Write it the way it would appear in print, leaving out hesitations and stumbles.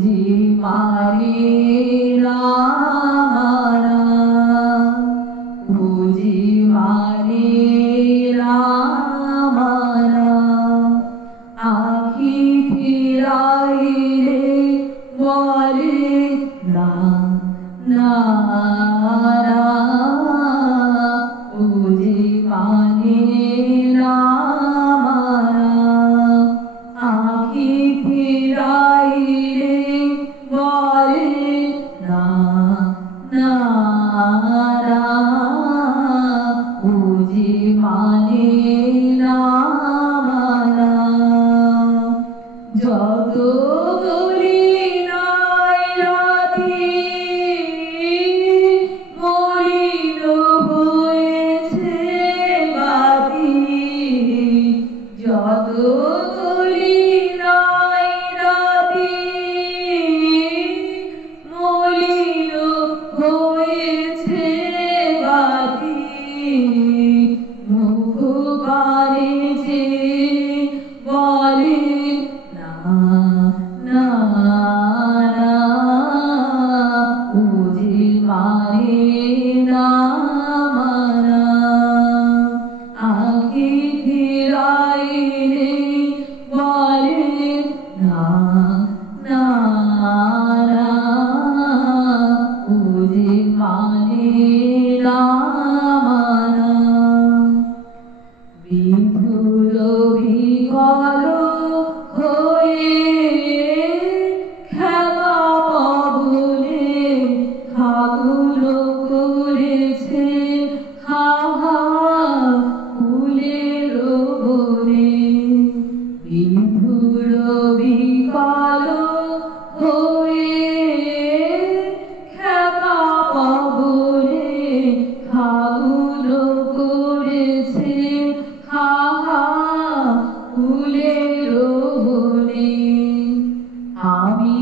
বুঝি মানে রামারা, বুঝি মানে রামারা। আখি ফিরাইলে বলে না না না, বুঝি মানে রামারা। আখি ফিরাইলে বলে না না না, বুঝি মানে রামারা। যত করি নাই রাতি মলিন হয়েছে বাতি, যত করি নাই রাতি মলিন হয়েছে বাতি। মুখ বারে যে বলে না না না, বুঝি মানে রামারা। আখি ফিরাইলে বলে না না না, বুঝি মানে রামারা। বিধুর বিকল হয়ে খেলা পবনে ফাগুন করেছে হা হা ফুলের বনে। বিধুর বিকল হয়ে খেলা পবনে ফাগুন করেছে হা হা ফুলের বনে। আমি